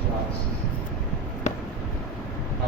85।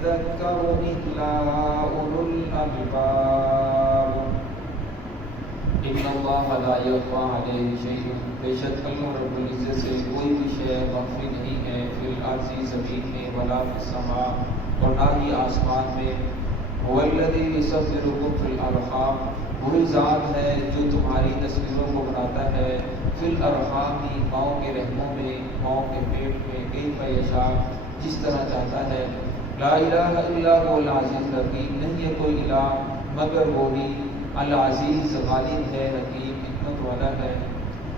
يذكر إلا أولو الألباب ان اللہ لا یخفی علیہ شیء بے شک اللہ رب العزت سے کوئی بھی شے مخفی نہیں ہے فی الارض زمین میں ولا فی السماء اور نہ ہی آسمان میں هو الذی یصورکم فی الارحام وہی ذات ہے جو تمہاری تصویروں کو بناتا ہے فی الارحام ماؤں کے رحموں میں ماؤں کے پیٹ میں کیف یشاء جس طرح چاہتا ہے لا الہ الا هو العزیز الحکیم نہیں ہے کوئی الہ مگر وہی العزیز غالب ہے حکیم حکمت والا ہے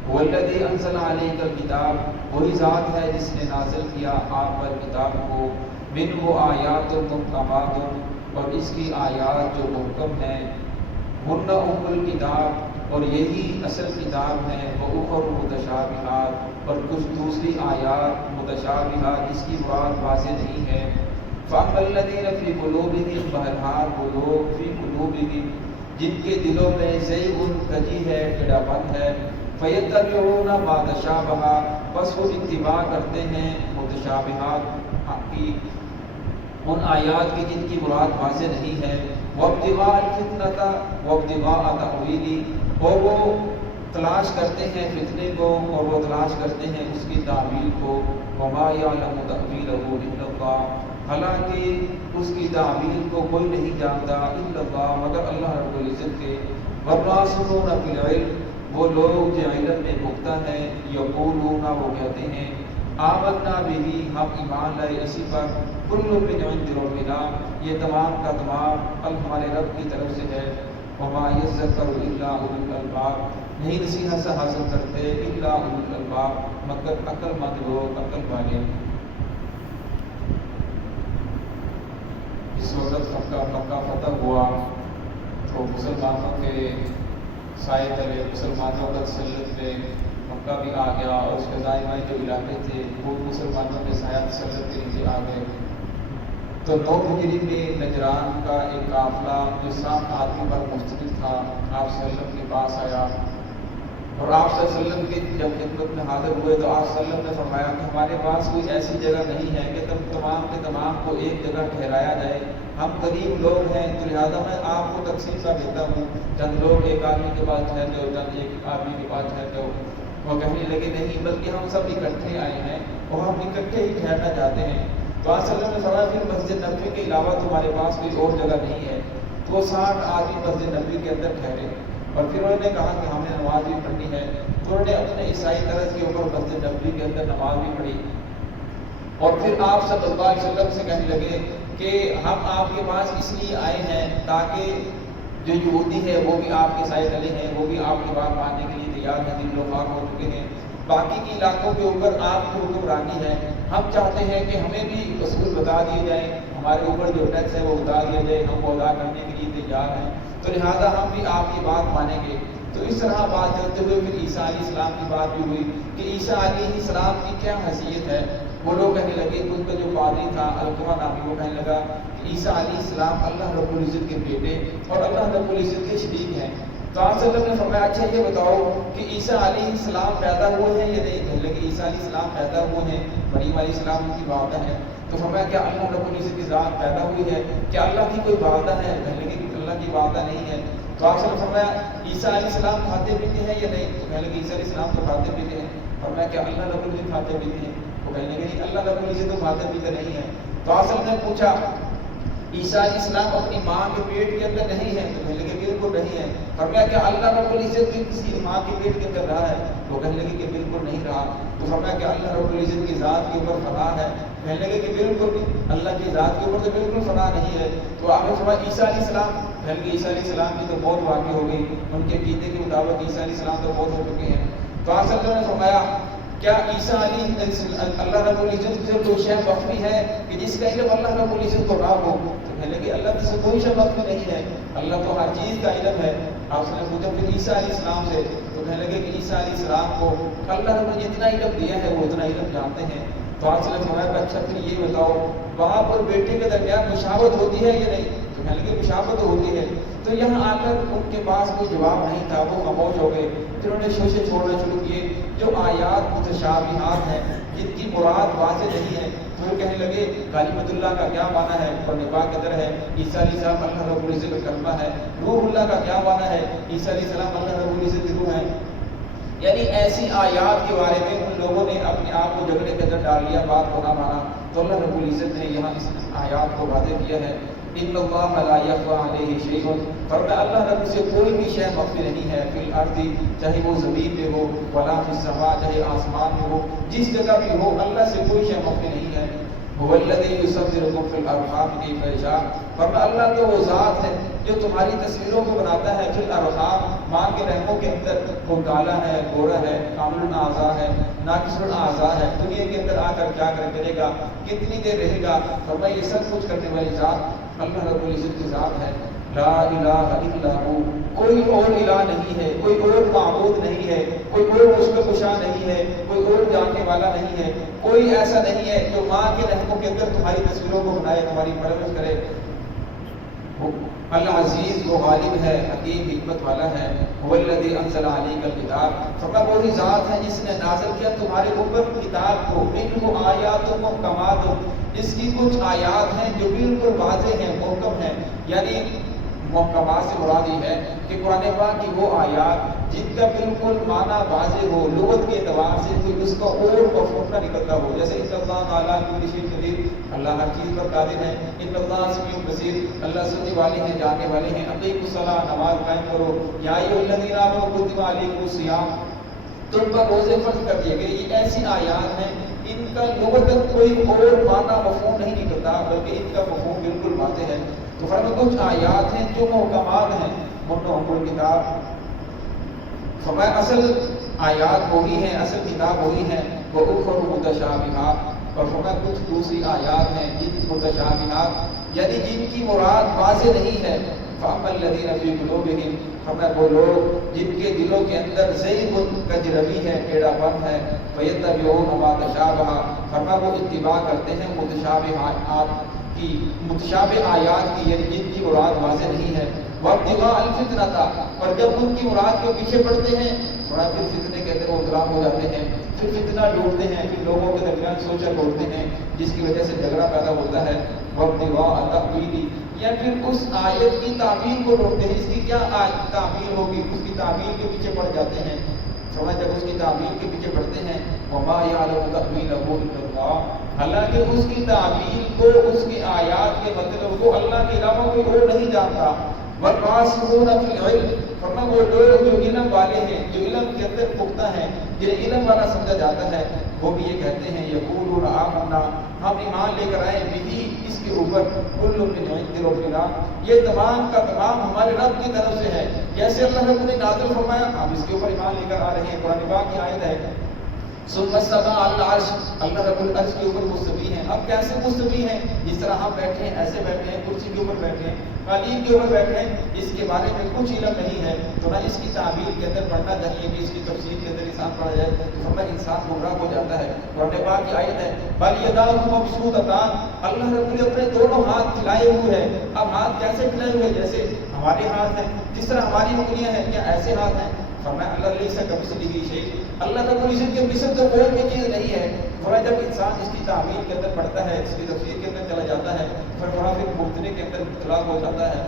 والذی انزل علیک الکتاب وہی ذات ہے جس نے نازل کیا آپ پر کتاب کو منہ آیات محکمات اور اس کی آیات جو محکم ہیں ہن ام الکتاب اور یہی اصل کتاب ہے واخر متشابہات اور کچھ دوسری آیات متشابہات جس کی مراد واضح نہیں ہے فاما الذین فی قلوبہم بہرحال وہ لوگ فی قلوبہم جن کے دلوں میں زیغ کجی ہے ٹیڑھاپن ہے فیتبعون ما تشابہ بس وہ اتباع کرتے ہیں متشابہات کی ان آیات کی جن کی مراد واضح نہیں ہے وابتغاء الفتنۃ وابتغاء تأویلہ اور وہ تلاش کرتے ہیں فتنے کو اور وہ تلاش کرتے ہیں اس کی تعویل کو وما یعلم تأویلہ الا اللہ حالانکہ اس کی تعویل کو کوئی نہیں جانتا الا اللہ مگر اللہ رب العزت کے والراسخون فی العلم وہ لوگ جو علم میں پختہ ہیں یقولون وہ کہتے ہیں آمنا بہ ہم ایمان لائے اسی پر کل من عند ربنا یہ تمام کا تمام ہمارے رب کی طرف سے ہے وما یذکر الا اولو الالباب نہیں نصیحت سے حاصل کرتے الا اولو الالباب مگر عقل مند لوگ عقل والے اس وقت مکہ فتح ہوا تو مسلمانوں کے سائے تلے مسلمانوں کا تسلط پہ مکہ بھی آ گیا اور اس کے دائیں بائیں جو علاقے تھے وہ مسلمانوں کے سایہ تسلط کے نیچے آ گئے تو 9 ہجری میں نجران کا ایک قافلہ جو 7 آدمی پر مشتمل تھا آپ صلی اللہ علیہ وسلم کے پاس آیا اور آپ صلی اللہ علیہ وسلم کی جب خدمت میں حاضر ہوئے تو آپ صلی اللہ علیہ وسلم نے فرمایا کہ ہمارے پاس کوئی ایسی جگہ نہیں ہے کہ تم تمام کے تمام کو ایک جگہ ٹھہرایا جائے ہم غریب لوگ ہیں تو لہٰذا میں آپ کو تقسیم کا دیتا ہوں چند لوگ ایک آدمی کے پاس ٹھہر جاؤ چند ایک آدمی کے پاس ٹھہر جاؤ وہ کہنے لگے نہیں بلکہ ہم سب اکٹھے آئے ہیں اور ہم اکٹھے ہی ٹھہرنا چاہتے ہیں تو آپ صلی اللہ علیہ وسلم نے فرمایا پھر مسجد نبوی کے علاوہ تمہارے پاس کوئی اور جگہ نہیں ہے تو وہ 60 آدمی مسجد نبوی کے اندر ٹھہرے اور پھر انہوں نے کہا کہ ہم نے نماز بھی پڑھنی ہے تو انہوں نے اپنے عیسائی طرز کے اوپر مسجد نبوی کے اندر نماز بھی پڑھی اور پھر آپ صلی اللہ علیہ وسلم سے کہنے لگے کہ ہم آپ کے پاس اس لیے آئے ہیں تاکہ جو یہودی ہے وہ بھی آپ کے سائے تلے ہیں وہ بھی آپ کی بات ماننے کے لیے تیار ہیں دل و پاک ہو چکے ہیں باقی کے علاقوں کے اوپر آپ کی حکمرانی ہے ہم چاہتے ہیں کہ ہمیں بھی اصول بتا دیے جائیں ہمارے اوپر جو ٹیکس ہے وہ بتا دیا جائے ہم وہ ادا کرنے کے لیے تیار ہیں تو لہٰذا ہم بھی آپ کی بات مانیں گے تو اس طرح بات چلتے ہوئے پھر عیسیٰ علیہ السلام کی بات بھی ہوئی کہ عیسیٰ علیہ السلام کی کیا حیثیت ہے وہ لوگ کہنے لگے کہ ان کا جو پادری تھا القمہ نامی وہ کہنے لگا کہ عیسیٰ علیہ السلام اللہ رب العزت کے بیٹے اور اللہ رب العزت کے شریک ہیں تو آپ صلی اللہ علیہ وسلم نے فرمایا اچھا یہ بتاؤ کہ عیسیٰ علیہ السلام پیدا ہوئے ہیں یا نہیں کہنے لگے عیسیٰ علیہ السلام پیدا ہوئے ہیں مریم علیہ السلام ان کی والدہ ہے تو فرمایا کیا اللہ رب العزت کی ذات پیدا ہوئی ہے کیا اللہ کی کوئی والدہ ہے کہنے لگے کہ اللہ کی والدہ نہیں ہے تو آپ نے فرمایا عیسیٰ علیہ السلام کھاتے پیتے ہیں یا نہیں تو کہنے لگے عیسیٰ علیہ السلام تو کھاتے پیتے ہیں فرمایا کیا اللہ رب العزت کھاتے پیتے ہیں وہ کہنے لگے اللہ رب العزت تو کھاتے پیتے نہیں ہے تو آپ نے پوچھا عیسیٰ علیہ السلام اپنی ماں کے پیٹ کے اندر نہیں ہے تو کہنے لگے بالکل نہیں ہے فرمایا کہ اللہ رب العزت بھی کسی ماں کے پیٹ کے اندر رہا ہے وہ کہنے لگے کہ بالکل نہیں رہا تو فرمایا کہ اللہ رب العزت کی ذات کے اوپر فنا ہے کہنے لگے کہ بالکل اللہ کی ذات کے اوپر تو بالکل فنا نہیں ہے تو آپ نے فرمایا عیسیٰ علیہ السلام کہنے لگے عیسیٰ علیہ السلام کی تو موت واقع ہو گئی ان کے عقیدے کے مطابق عیسیٰ علیہ السلام تو موت ہو چکے ہیں تو آپ صلی اللہ علیہ وسلم نے فرمایا کیا عیسیٰ علیہ اللہ رب العزت سے کوئی شے مخفی ہے کہ جس کا علم اللہ رب العزت کو نہ ہو تو کہنے لگے اللہ سے کوئی شے مخفی نہیں ہے اللہ کو ہر چیز کا علم ہے آپ نے پوچھا پھر عیسیٰ علیہ السلام سے تو کہنے لگے کہ عیسیٰ علیہ السلام کو اللہ نے جتنا علم دیا ہے وہ اتنا علم جانتے ہیں تو آپ نے فرمایا اچھا پھر یہ بتاؤ باپ اور بیٹے کے درمیان مشابہت ہوتی ہے یا نہیں تو کہنے لگے مشابہت ہوتی ہے تو یہاں آ کر ان کے پاس کوئی جواب نہیں تھا، وہ خاموش ہو گئے، پھر انہوں نے شوشے چھوڑنا شروع کیے۔ جو آیات متشابہات ہیں، جن کی مراد واضح نہیں ہے، تو وہ کہنے لگے کلمۃ اللہ کا کیا معنی ہے؟ قرآن پاک کے اندر ہے عیسیٰ علیہ السلام اللہ رب العزت کا کلمہ ہے۔ روح اللہ کا کیا معنی ہے؟ عیسیٰ علیہ السلام اللہ رب العزت کی روح ہے۔ یعنی ایسی آیات کے بارے میں ان لوگوں نے اپنے آپ کو جھگڑے کے اندر ڈال لیا، بات کو نہ مانا۔ تو اللہ رب العزت نے یہاں اس آیات کو واضح کیا ہے، ان اللہ لا یخفی علیہ شیء، فرمایا اللہ رب سے کوئی بھی شے مخفی نہیں ہے، فی الارض چاہے وہ زمین میں ہو، ولا فی السماء چاہے آسمان میں ہو، جس جگہ بھی ہو اللہ سے کوئی شے مخفی نہیں ہے۔ هو الذی یصورکم فی الارحام کیف یشاء، فرمایا اللہ تو وہ ذات ہے جو تمہاری تصویروں کو بناتا ہے فی الارحام، ماں کے رحموں کے اندر، وہ کالا ہے، گورا ہے، کامل الاعضاء ہے، ناقص الاعضاء ہے، دنیا کے اندر آ کر کیا کرے گا، کتنی دیر رہے گا، فرمایا یہ سب کچھ کرنے والی ذات اللہ رب العزت کی ذات ہے۔ لا الہ الا ہو، کوئی اور الہ نہیں ہے، کوئی اور معبود نہیں ہے، کوئی اور مشکل کشا نہیں ہے، کوئی اور جاننے والا نہیں ہے، کوئی ایسا نہیں ہے جو ماں کے رحموں کے اندر تمہاری تصویروں کو بنائے، تمہاری پرورش کرے۔ العزیز وہ غالب ہے، حکیم حکمت والا ہے۔ هو الذی انزل علیک الکتاب، فرمایا وہی ذات ہے جس نے نازل کیا تمہارے اوپر کتاب کو، منہ آیات محکمات، اس کی کچھ آیات ہیں جو بالکل واضح ہیں، محکم ہیں۔ یعنی محکمات سے مراد یہ ہے کہ قرآن پاک کی وہ آیات جن کا بالکل معنی واضح ہو، لغت کے اعتبار سے کوئی اس کا اور مفہوم نہ نکلتا ہو، جیسے ان اللہ تعالیٰ کل شیء قدیر، اللہ ہر چیز پر قادر ہے، ان اللہ سمیع بصیر، اللہ سننے والے ہیں، جاننے والے ہیں، اقیموا الصلاۃ، نماز قائم کرو، یا ایھا الذین آمنوا کتب علیکم الصیام، تم پر روزے فرض کر دیے گئے۔ یہ ایسی آیات ہیں ان کا لغتاً کوئی اور معنی مفہوم نہیں نکلتا، بلکہ ان کا مفہوم بالکل واضح ہے۔ تو فرمایا کچھ آیات ہیں جو محکمات ہیں، منہ الکتاب، فرمایا اصل آیات وہی ہیں، اصل کتاب وہی ہیں، وَأُخَرُ مُتَشَابِهَاتٌ، اور فرمایا کچھ دوسری آیات ہیں جن متشابہات، یعنی جن کی مراد واضح نہیں ہے۔ فَأَمَّا الَّذِينَ فِي قُلُوبِهِمْ، فرمایا وہ لوگ جن کے دلوں کے اندر زیغ کجروی ہے، ٹیڑھا پن ہے، فَيَتَّبِعُونَ مَا تَشَابَهَ، فرمایا وہ اتباع کرتے ہیں متشابہات کی، متشابہ آیات کی، یعنی جن کی مراد واضح نہیں ہے۔ وَابْتِغَاءَ الْفِتْنَةَ، اور جب ان کی مراد کے پیچھے پڑتے ہیں، تھوڑا پھر فتنے کے اندر وہ ادراک ہو جاتے ہیں، پھر فتنہ ڈھونڈتے ہیں، پھر لوگوں کے درمیان سوچا ڈھونڈتے ہیں، جس کی وجہ سے جھگڑا پیدا ہوتا ہے۔ وَابْتِغَاءَ تَأْوِيلِهِ، یا پھر اس آیت کی تعبیر کو ڈھونڈتے ہیں، اس کی کیا تعبیر ہوگی، اس کی تعبیر کے پیچھے پڑ جاتے ہیں۔ سمجھ جب اس کی تعبیر کے پیچھے پڑتے ہیں، وَمَا يَعْلَمُ تَأْوِيلَهُ إِلَّا اللَّهُ، حالانکہ اس کی تعبیر کو، اس کی آیات کے مطلب کو اللہ کے علاوہ کوئی اور نہیں جانتا۔ وَالرَّاسِخُونَ فِي الْعِلْمِ، فرمایا وہ لوگ جو علم والے ہیں، جو علم کے اندر پختہ ہیں، جنہیں علم والا سمجھا جاتا ہے، وہ بھی یہ کہتے ہیں یقولون آمنا، ہم ایمان لے کر آئے بھی اس کے اوپر، کل من عند ربنا، یہ تمام کا تمام ہمارے رب کی طرف سے ہے۔ جیسے اللہ رب نے نازل فرمایا، ہم اس کے اوپر ایمان لے کر آ رہے ہیں۔ قرآن پاک کی آیت ہے ثم استوى على العرش، اللہ رب العرش کے اوپر مستوی ہیں۔ اب کیسے مستوی ہیں؟ جس طرح ہم بیٹھے ہیں ایسے بیٹھے ہیں، کرسی کے اوپر بیٹھے ہیں، قالین کے اوپر بیٹھے ہیں، اس کے بارے میں کچھ علم نہیں ہے، تو نہ اس کی تعبیر کے اندر پڑھنا چاہیے کہ اس کی تفسیر کے اندر انسان پڑھا جائے، تو ہمیں انسان گمراہ ہو جاتا ہے۔ قرآن پاک کی آیت ہے بل یداہ مبسوطتان، اللہ رب نے اپنے دونوں ہاتھ پھیلائے ہوئے ہیں۔ اب ہاتھ کیسے پھیلائے ہوئے؟ جیسے ہمارے ہاتھ ہیں، جس طرح ہماری انگلیاں ہیں، کیا ایسے ہاتھ ہیں؟ فرمایا اللہ لیس کمثلہ شیء، اللہ رب العزت کے مثل تو کوئی بھی چیز نہیں ہے۔ فرمایا جب انسان اس کی تعبیر کے اندر پڑھتا ہے، اس کی تفسیر کے اندر چلا جاتا ہے، فرمایا پھر مبتدی کے اندر اطلاق ہو جاتا ہے۔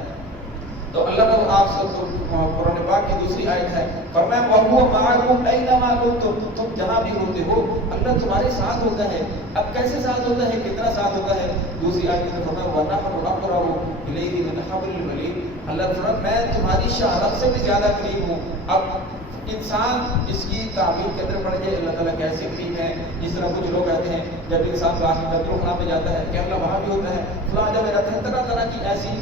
تو اللہ نے آپ سب کو قرآن پاک کی دوسری آیت ہے، فرمایا وَهُوَ مَعَكُمْ أَيْنَمَا كُنتُمْ، تم جہاں بھی ہوتے ہو اللہ تمہارے ساتھ ہوتا ہے۔ اب کیسے ساتھ ہوتا ہے، کتنا ساتھ ہوتا ہے؟ دوسری آیت میں فرمایا وَنَحْنُ أَقْرَبُ إِلَيْهِ مِنْ حَبْلِ الْوَرِيدِ، اللہ فرمایا میں تمہاری شہادت سے بھی زیادہ قریب ہوں۔ اب انسان اس کی تعبیر کے اندر پڑھ جائے اللہ تعالیٰ کیسے قریب ہے۔ جس طرح کچھ لوگ کہتے ہیں جب انسان کلاس میں بیت الخلاء میں جاتا ہے کہ اللہ وہاں بھی ہوتا ہے، فلاں جگہ جاتا ہے، طرح طرح کی ایسی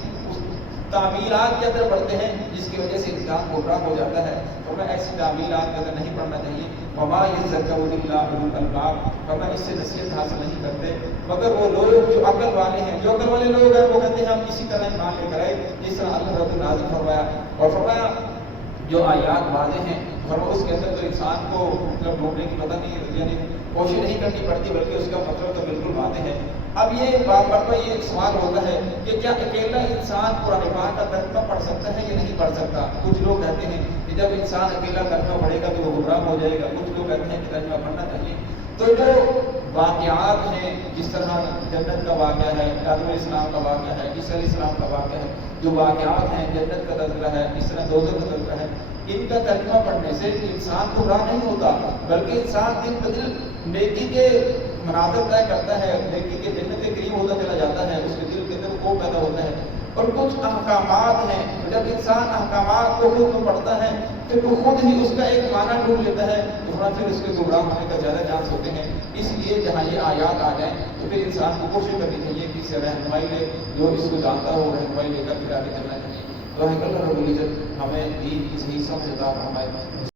تعبیرات کے اندر پڑھتے ہیں جس کی وجہ سے انسان گمراہ ہو جاتا ہے۔ تو میں ایسی تعبیرات کے اندر نہیں پڑھنا چاہیے۔ وما يذكر الا اولو الالباب، فرمایا اس سے نصیحت حاصل نہیں کرتے مگر وہ لوگ جو عقل والے ہیں۔ جو عقل والے لوگ ہیں وہ کہتے ہیں ہم اسی طرح ایمان لے کر آئے جس طرح اللہ رب نے نازل فرمایا، اور فرمایا جو آیات واضح ہیں اور اس کے اندر تو انسان کو مطلب ڈھونڈنے کی پتہ نہیں، یعنی کوشش نہیں کرنی پڑتی، بلکہ اس کا مطلب تو بالکل واضح ہے۔ اب یہ بار بار یہ سوال ہوتا ہے کہ کیا اکیلا انسان قرآن پاک کا ترجمہ پڑھ سکتا ہے یا نہیں پڑھ سکتا؟ کچھ لوگ کہتے ہیں کہ جب انسان اکیلا ترجمہ پڑھے گا تو وہ گمراہ ہو جائے گا، کچھ لوگ کہتے ہیں کہ ترجمہ پڑھنا چاہیے۔ تو جو واقعات ہیں، جس طرح جنت کا واقعہ ہے، آدم علیہ السلام کا واقعہ ہے، عیسیٰ علیہ السلام کا واقعہ ہے، جو واقعات ہیں، جنت کا تذکرہ ہے، اس طرح دوزخ کا تذکرہ ہے، ان کا ترجمہ پڑھنے سے انسان گمراہ نہیں ہوتا، بلکہ انسان دن بدن نیکی کے مناظر طے کرتا ہے، نیکی کے جنت کے قریب ہوتا چلا جاتا ہے، اس کے دل کے اندر وہ پیدا ہوتا ہے۔ اور کچھ احکامات ہیں، جب انسان احکامات کو خود میں پڑھتا ہے پھر وہ خود ہی اس کا ایک معنی ڈھونڈ لیتا ہے، تو پھر اس کے گمراہ ہونے کا زیادہ چانس ہوتے ہیں۔ اس لیے جہاں یہ آیات آ جائیں تو پھر انسان کو کوشش کرنی چاہیے کہ اسے رہنمائی لے، جو اس کو جانتا ہو رہنمائی لے کر پھر آگے چلنا چاہیے۔ تو اللہ رب العزت ہمیں دین کی صحیح سمجھ عطا فرمائے۔